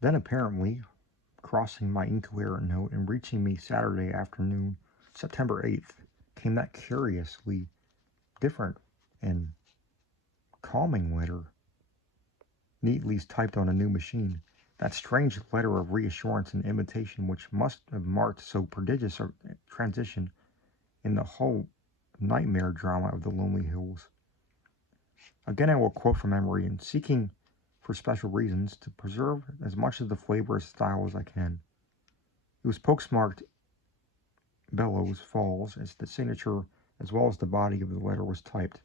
Then apparently, crossing my incoherent note and reaching me Saturday afternoon, September 8th, came that curiously different and calming letter, neatly typed on a new machine. That strange letter of reassurance and invitation which must have marked so prodigious a transition in the whole nightmare drama of the Lonely Hills. Again, I will quote from memory, and seeking for special reasons to preserve as much of the flavorous style as I can. It was postmarked Bellows Falls as the signature as well as the body of the letter was typed,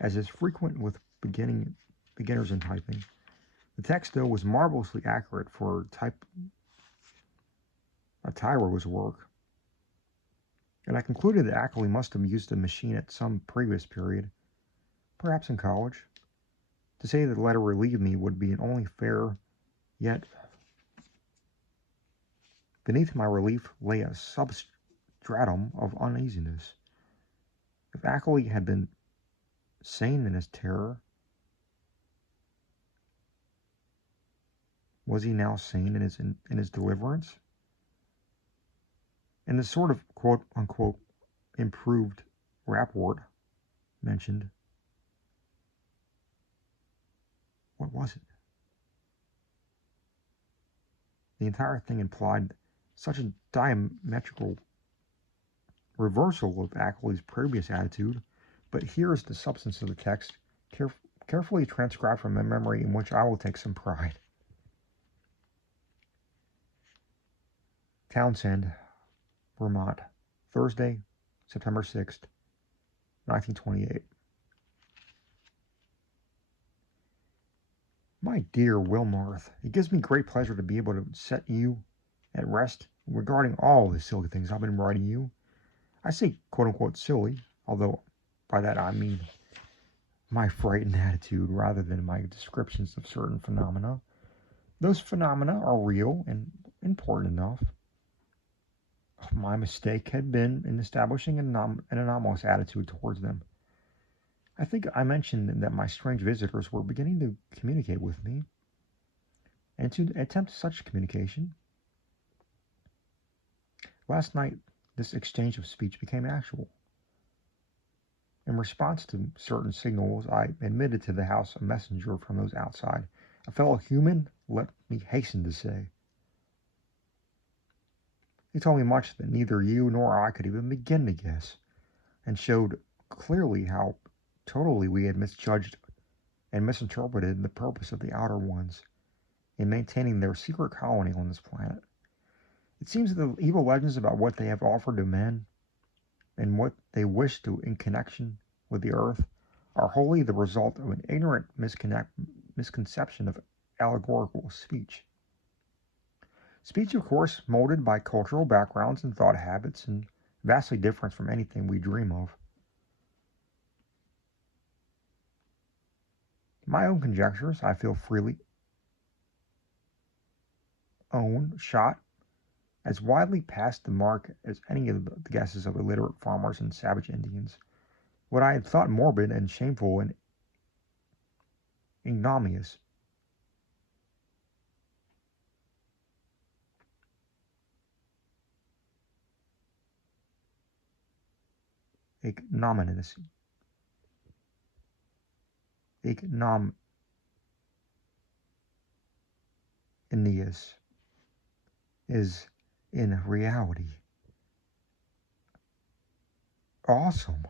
as is frequent with beginners in typing. The text, though, was marvelously accurate for a tyro's work, and I concluded that Akeley must have used the machine at some previous period, perhaps in college. To say that the letter relieved me would be only fair, yet beneath my relief lay a substratum of uneasiness. If Akeley had been sane in his terror, was he now sane in his deliverance? And the sort of quote-unquote improved rapport mentioned, what was it? The entire thing implied such a diametrical reversal of Akeley's previous attitude, but here is the substance of the text, carefully transcribed from a memory in which I will take some pride. Townsend, Vermont, Thursday, September 6th, 1928. My dear Wilmarth, it gives me great pleasure to be able to set you at rest regarding all the silly things I've been writing you. I say quote-unquote silly, although by that I mean my frightened attitude rather than my descriptions of certain phenomena. Those phenomena are real and important enough. My mistake had been in establishing an anomalous attitude towards them. I think I mentioned that my strange visitors were beginning to communicate with me, and to attempt such communication. Last night, this exchange of speech became actual. In response to certain signals, I admitted to the house a messenger from those outside, a fellow human, let me hasten to say. He told me much that neither you nor I could even begin to guess, and showed clearly how totally we had misjudged and misinterpreted the purpose of the Outer Ones in maintaining their secret colony on this planet. It seems that the evil legends about what they have offered to men and what they wish to in connection with the Earth are wholly the result of an ignorant misconception of allegorical speech. Speech, of course, molded by cultural backgrounds and thought habits, and vastly different from anything we dream of. My own conjectures, I feel freely own, shot as widely past the mark as any of the guesses of illiterate farmers and savage Indians. What I had thought morbid and shameful and ignominious ignominious is in reality awesome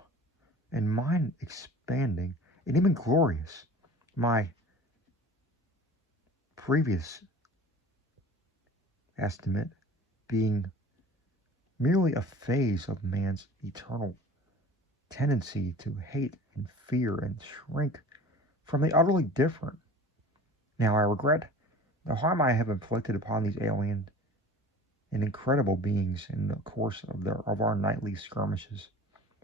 and mind expanding and even glorious. My previous estimate being merely a phase of man's eternal tendency to hate and fear and shrink from the utterly different. Now I regret the harm I have inflicted upon these alien and incredible beings in the course of our nightly skirmishes.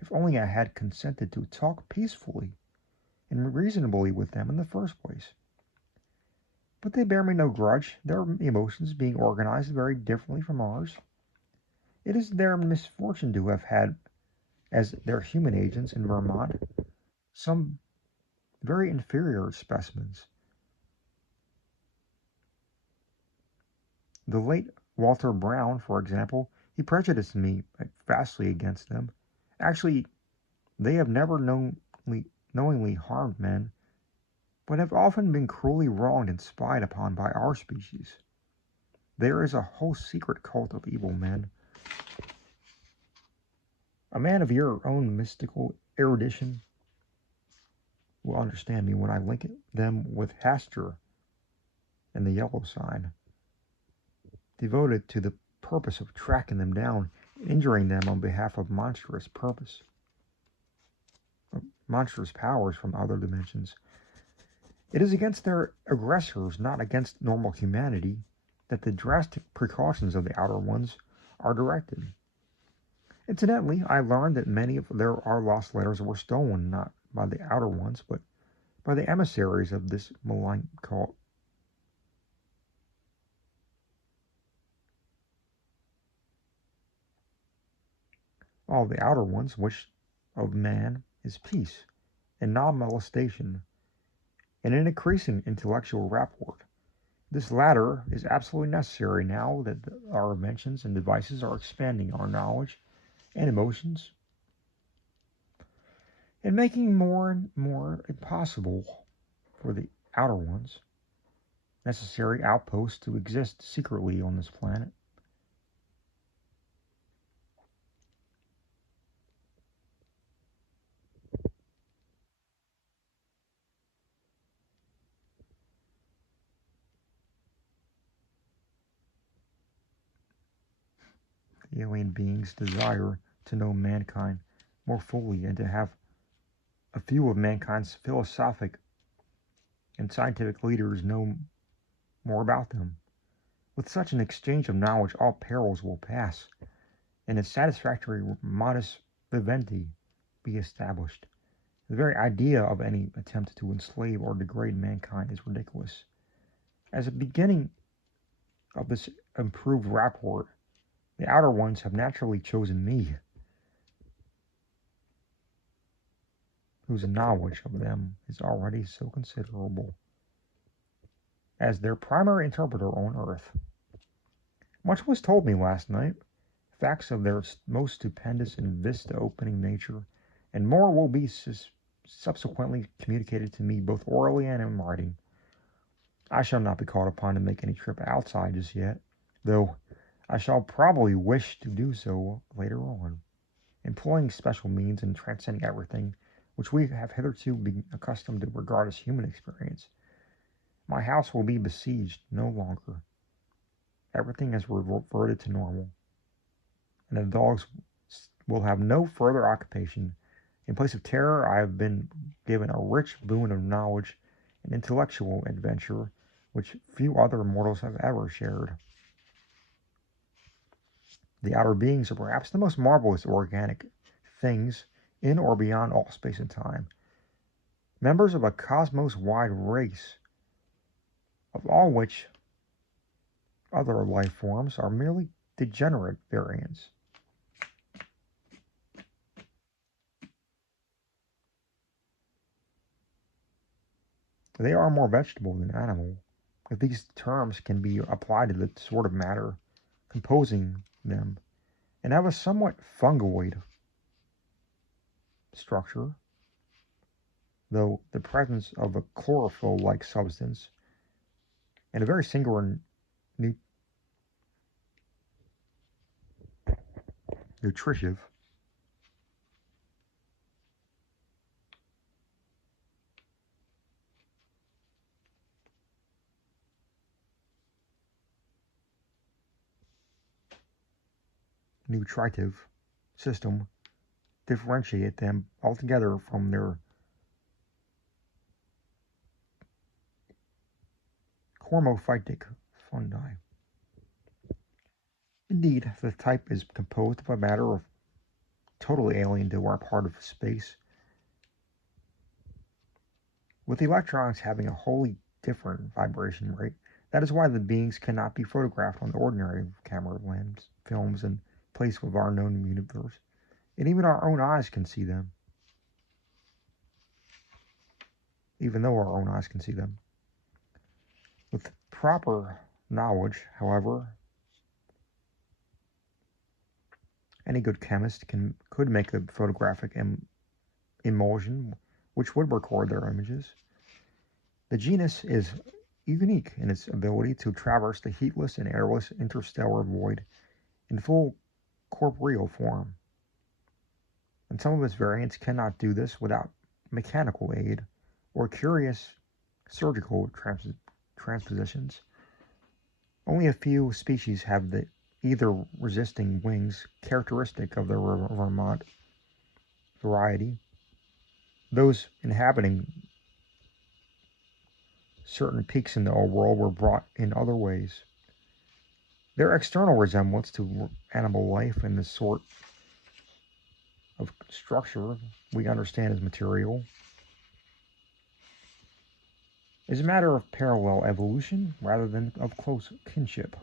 If only I had consented to talk peacefully and reasonably with them in the first place. But they bear me no grudge, their emotions being organized very differently from ours. It is their misfortune to have had as their human agents in Vermont some very inferior specimens. The late Walter Brown, for example, he prejudiced me vastly against them. Actually, they have never knowingly harmed men, but have often been cruelly wronged and spied upon by our species. There is a whole secret cult of evil men. A man of your own mystical erudition will understand me when I link them with Hastur and the Yellow Sign, devoted to the purpose of tracking them down and injuring them on behalf of monstrous powers from other dimensions. It is against their aggressors, not against normal humanity, that the drastic precautions of the Outer Ones are directed. Incidentally, I learned that many of our lost letters were stolen not by the Outer Ones, but by the emissaries of this malign cult. All the Outer Ones wish of man is peace and non-molestation, and an increasing intellectual rapport. This latter is absolutely necessary now that our inventions and devices are expanding our knowledge and emotions, and making more and more impossible for the Outer Ones necessary outposts to exist secretly on this planet. The alien beings desire to know mankind more fully and to have a few of mankind's philosophic and scientific leaders know more about them. With such an exchange of knowledge, all perils will pass, and a satisfactory modus vivendi be established. The very idea of any attempt to enslave or degrade mankind is ridiculous. As a beginning of this improved rapport, the Outer Ones have naturally chosen me, whose knowledge of them is already so considerable, as their primary interpreter on Earth. Much was told me last night, facts of their most stupendous and vista-opening nature, and more will be subsequently communicated to me both orally and in writing. I shall not be called upon to make any trip outside just yet, though I shall probably wish to do so later on, employing special means and transcending everything which we have hitherto been accustomed to regard as human experience. My house will be besieged no longer. Everything has reverted to normal, and the dogs will have no further occupation. In place of terror, I have been given a rich boon of knowledge and intellectual adventure which few other mortals have ever shared. The outer beings are perhaps the most marvelous organic things in or beyond all space and time, members of a cosmos-wide race, of all which other life forms are merely degenerate variants. They are more vegetable than animal, if these terms can be applied to the sort of matter composing them, and have a somewhat fungoid structure, though the presence of a chlorophyll-like substance and a very singular nutritive nutritive system differentiate them altogether from their chormophytic fungi. Indeed, the type is composed of a matter of totally alien to our part of space, with the electrons having a wholly different vibration rate. That is why the beings cannot be photographed on ordinary camera lens films and placed with our known universe, and even our own eyes can see them. Even though our own eyes can see them. With proper knowledge, however, Any good chemist could make a photographic emulsion which would record their images. The genus is unique in its ability to traverse the heatless and airless interstellar void in full corporeal form, and some of its variants cannot do this without mechanical aid or curious surgical transpositions. Only a few species have the either resisting wings characteristic of the Vermont variety. Those inhabiting certain peaks in the old world were brought in other ways. Their external resemblance to animal life and the sort of structure we understand as material is a matter of parallel evolution rather than of close kinship.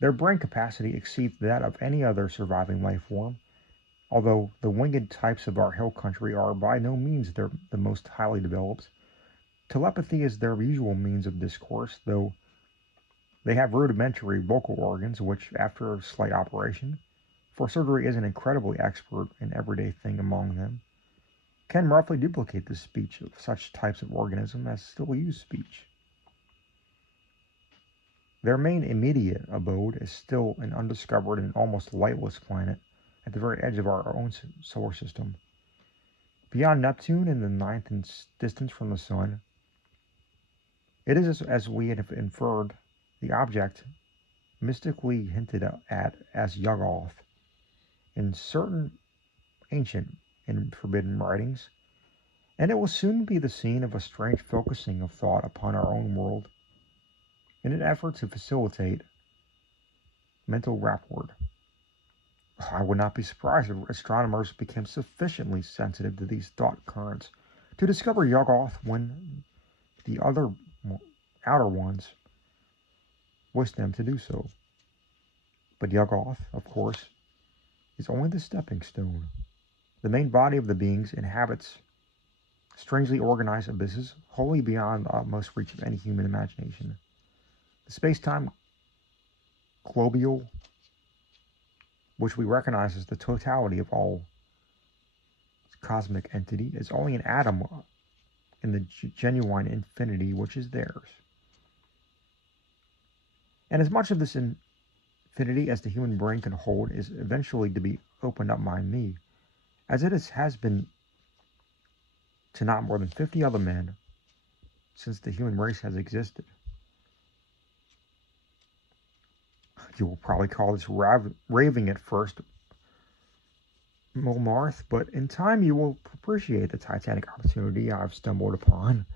Their brain capacity exceeds that of any other surviving life form, although the winged types of our hill country are by no means the most highly developed. Telepathy is their usual means of discourse, though they have rudimentary vocal organs which, after a slight operation, for surgery is an incredibly expert and everyday thing among them, can roughly duplicate the speech of such types of organism as still use speech. Their main immediate abode is still an undiscovered and almost lightless planet at the very edge of our own solar system. Beyond Neptune and the ninth in distance from the Sun, it is, as we have inferred, the object mystically hinted at as Yuggoth in certain ancient and forbidden writings, and it will soon be the scene of a strange focusing of thought upon our own world in an effort to facilitate mental rapport. I would not be surprised if astronomers became sufficiently sensitive to these thought currents to discover Yuggoth when the other outer ones wish them to do so. But Yuggoth, of course, is only the stepping stone. The main body of the beings inhabits strangely organized abysses wholly beyond the utmost reach of any human imagination. The space-time globule, which we recognize as the totality of all cosmic entity, is only an atom in the genuine infinity which is theirs. And as much of this infinity as the human brain can hold is eventually to be opened up by me, as it has been to not more than 50 other men since the human race has existed. You will probably call this raving at first, Mulmarth, but in time you will appreciate the titanic opportunity I've stumbled upon.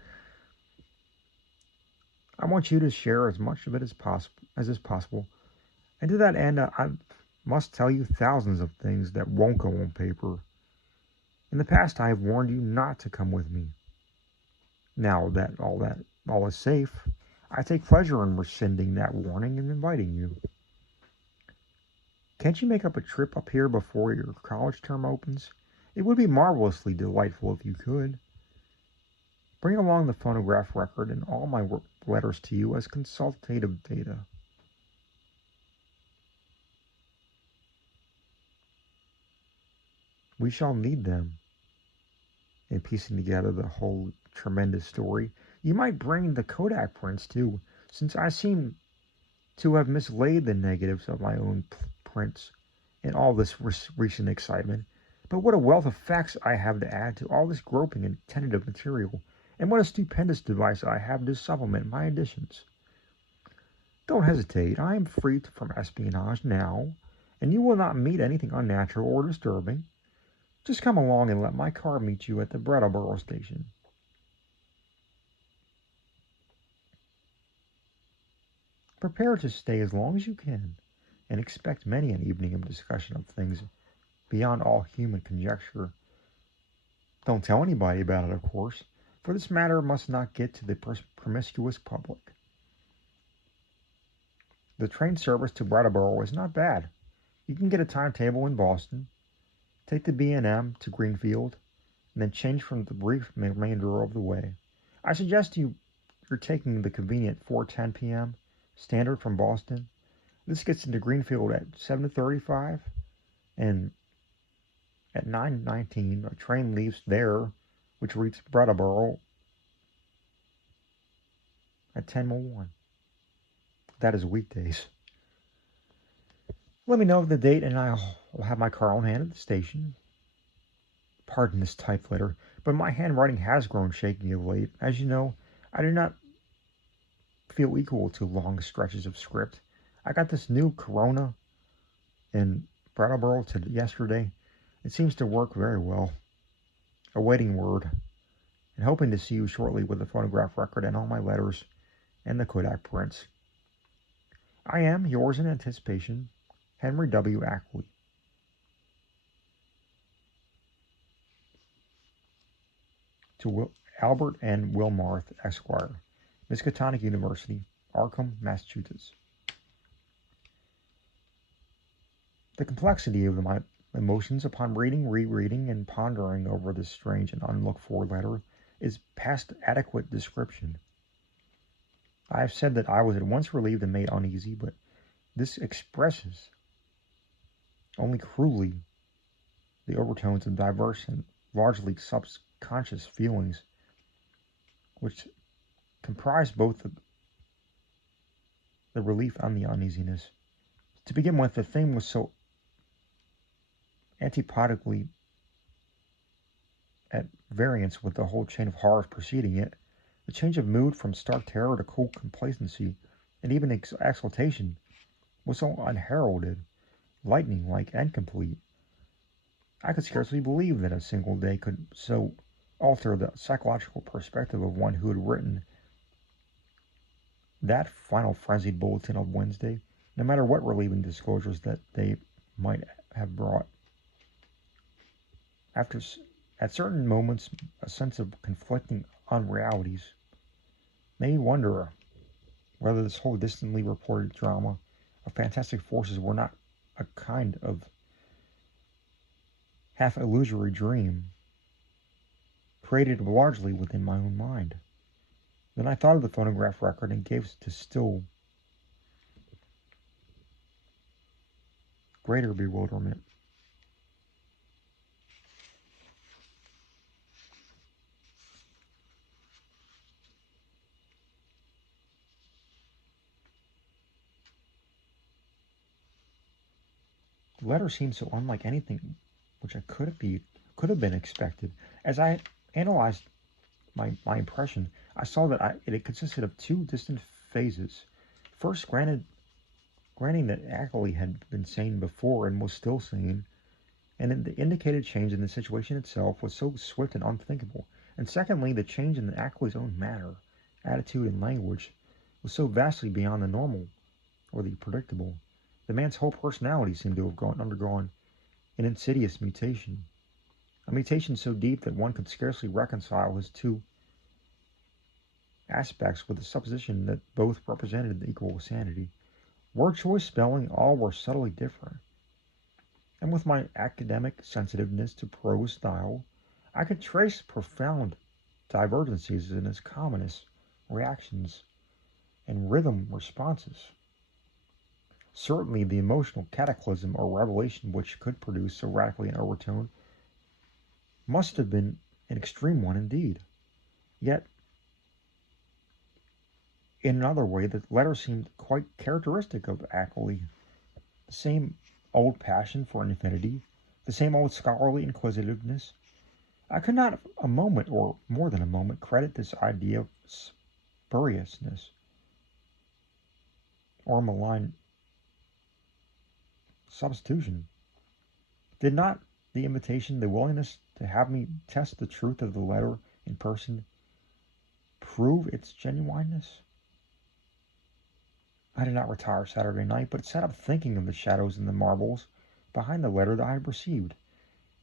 I want you to share as much of it as is possible, and to that end, I must tell you thousands of things that won't go on paper. In the past, I have warned you not to come with me. Now that all is safe, I take pleasure in rescinding that warning and inviting you. Can't you make up a trip up here before your college term opens? It would be marvelously delightful if you could. Bring along the phonograph record and all my letters to you as consultative data. We shall need them in piecing together the whole tremendous story. You might bring the Kodak prints too, since I seem to have mislaid the negatives of my own prints in all this recent excitement. But what a wealth of facts I have to add to all this groping and tentative material, and what a stupendous device I have to supplement my additions. Don't hesitate, I am free from espionage now, and you will not meet anything unnatural or disturbing. Just come along and let my car meet you at the Brattleboro station. Prepare to stay as long as you can, and expect many an evening of discussion of things beyond all human conjecture. Don't tell anybody about it, of course, for this matter must not get to the promiscuous public. The train service to Brattleboro is not bad. You can get a timetable in Boston, take the B&M to Greenfield, and then change from the brief remainder of the way. I suggest you're taking the convenient 4:10 p.m. standard from Boston. This gets into Greenfield at 7:35, and at 9:19, a train leaves there, which reaches Brattleboro at 10:01. That is weekdays. Let me know the date, and I'll have my car on hand at the station. Pardon this typewriter, but my handwriting has grown shaky of late. As you know, I do not feel equal to long stretches of script. I got this new Corona in Brattleboro yesterday. It seems to work very well. Awaiting word, and hoping to see you shortly with the phonograph record and all my letters and the Kodak prints. I am, yours in anticipation, Henry W. Akeley. To Albert N. Wilmarth, Esquire, Miskatonic University, Arkham, Massachusetts. The complexity of my emotions upon reading, rereading, and pondering over this strange and unlooked-for letter is past adequate description. I have said that I was at once relieved and made uneasy, but this expresses only cruelly the overtones of diverse and largely subconscious feelings which comprise both the relief and the uneasiness. To begin with, the thing was so antipodically at variance with the whole chain of horrors preceding it. The change of mood from stark terror to cool complacency and even exultation was so unheralded, lightning-like, and complete. I could scarcely believe that a single day could so alter the psychological perspective of one who had written that final frenzied bulletin of Wednesday, no matter what relieving disclosures that they might have brought. At certain moments, a sense of conflicting unrealities made me wonder whether this whole distantly reported drama of fantastic forces were not a kind of half illusory dream created largely within my own mind. Then I thought of the phonograph record and gave to still greater bewilderment. The letter seemed so unlike anything which I could have been expected. As I analyzed my impression, I saw that it consisted of two distant phases. First, granting that Akeley had been sane before and was still sane, and the indicated change in the situation itself was so swift and unthinkable. And secondly, the change in Akeley's own manner, attitude, and language was so vastly beyond the normal or the predictable. The man's whole personality seemed to have undergone an insidious mutation, a mutation so deep that one could scarcely reconcile his two aspects with the supposition that both represented equal sanity. Word choice, spelling, all were subtly different. And with my academic sensitiveness to prose style, I could trace profound divergencies in his commonest reactions and rhythm responses. Certainly the emotional cataclysm or revelation which could produce so radically an overtone must have been an extreme one indeed. Yet, in another way, the letter seemed quite characteristic of Akeley. The same old passion for infinity, the same old scholarly inquisitiveness. I could not a moment, or more than a moment, credit this idea of spuriousness or malign substitution. Did not the invitation, the willingness to have me test the truth of the letter in person, prove its genuineness? I did not retire Saturday night, but sat up thinking of the shadows and the marbles behind the letter that I had received,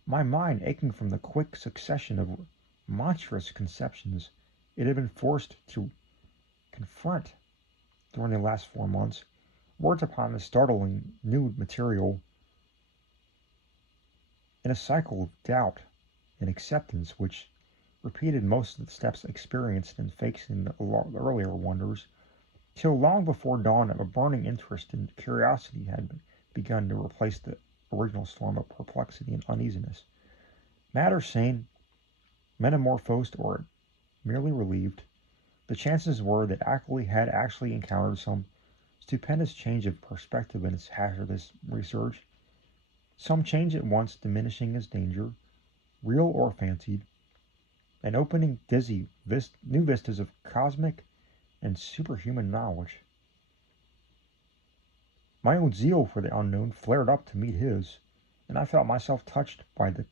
my mind aching from the quick succession of monstrous conceptions it had been forced to confront during the last 4 months, worked upon the startling new material in a cycle of doubt and acceptance which repeated most of the steps experienced in facing the earlier wonders till long before dawn a burning interest and curiosity had begun to replace the original storm of perplexity and uneasiness. Mad or sane, metamorphosed or merely relieved, the chances were that Akeley had actually encountered some stupendous change of perspective in its hazardous research, some change at once diminishing his danger, real or fancied, and opening dizzy new vistas of cosmic and superhuman knowledge. My own zeal for the unknown flared up to meet his, and I felt myself touched by the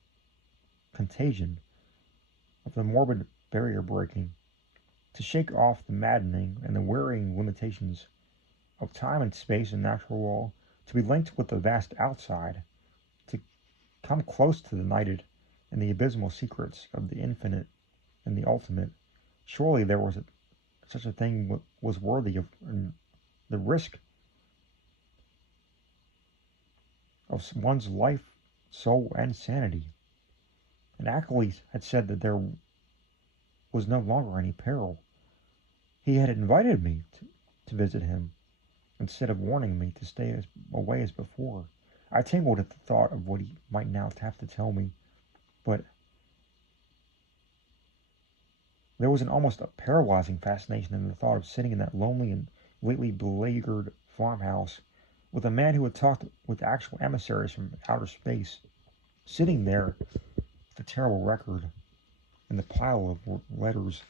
contagion of the morbid barrier breaking, to shake off the maddening and the wearying limitations of time and space and natural law, to be linked with the vast outside, to come close to the nighted and the abysmal secrets of the infinite and the ultimate. Surely there was such a thing was worthy of the risk of one's life, soul, and sanity. And Akeley had said that there was no longer any peril. He had invited me to visit him, instead of warning me to stay away as before. I tingled at the thought of what he might now have to tell me, but there was an almost paralyzing fascination in the thought of sitting in that lonely and lately beleaguered farmhouse with a man who had talked with actual emissaries from outer space, sitting there with the terrible record and the pile of letters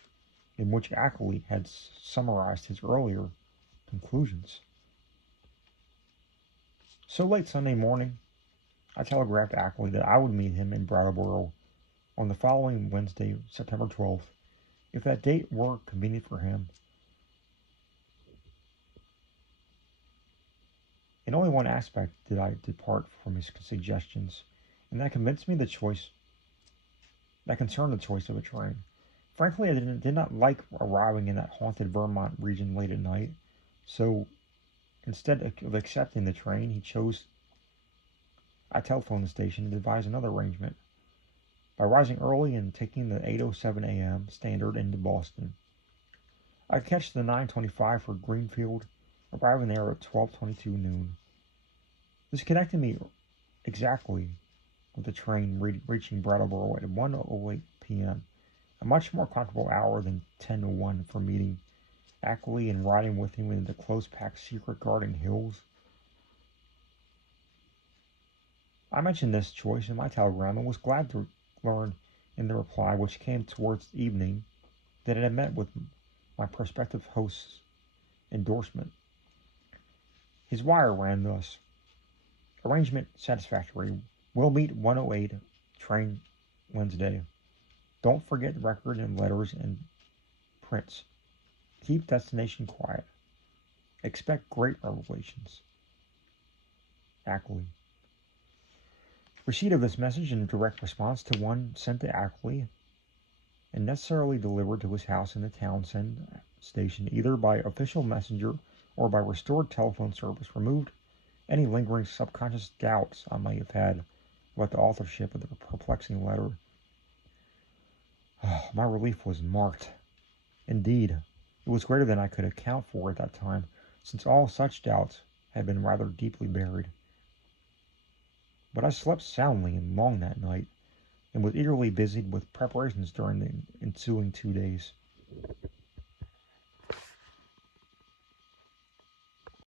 in which Akeley had summarized his earlier conclusions. So late Sunday morning, I telegraphed Akeley that I would meet him in Brattleboro on the following Wednesday, September 12th, if that date were convenient for him. In only one aspect did I depart from his suggestions, and that convinced me that concerned the choice of a train. Frankly, I did not like arriving in that haunted Vermont region late at night, so instead of accepting the train, I telephoned the station to devise another arrangement by rising early and taking the 8:07 a.m. Standard into Boston. I could catch the 9:25 for Greenfield, arriving there at 12:22 noon. This connected me exactly with the train reaching Brattleboro at 1:08 p.m., a much more comfortable hour than 10 to 1 for meeting Akeley and riding with him into the close-packed secret guarding hills. I mentioned this choice in my telegram and was glad to learn in the reply, which came towards evening, that it had met with my prospective host's endorsement. His wire ran thus: arrangement satisfactory. We'll meet 1:08 train Wednesday. Don't forget the record and letters and prints. Keep destination quiet. Expect great revelations. Akeley. Receipt of this message in direct response to one sent to Akeley and necessarily delivered to his house in the Townsend station, either by official messenger or by restored telephone service, removed any lingering subconscious doubts I might have had about the authorship of the perplexing letter. Oh, my relief was marked. Indeed, it was greater than I could account for at that time, since all such doubts had been rather deeply buried. But I slept soundly and long that night, and was eagerly busied with preparations during the ensuing 2 days.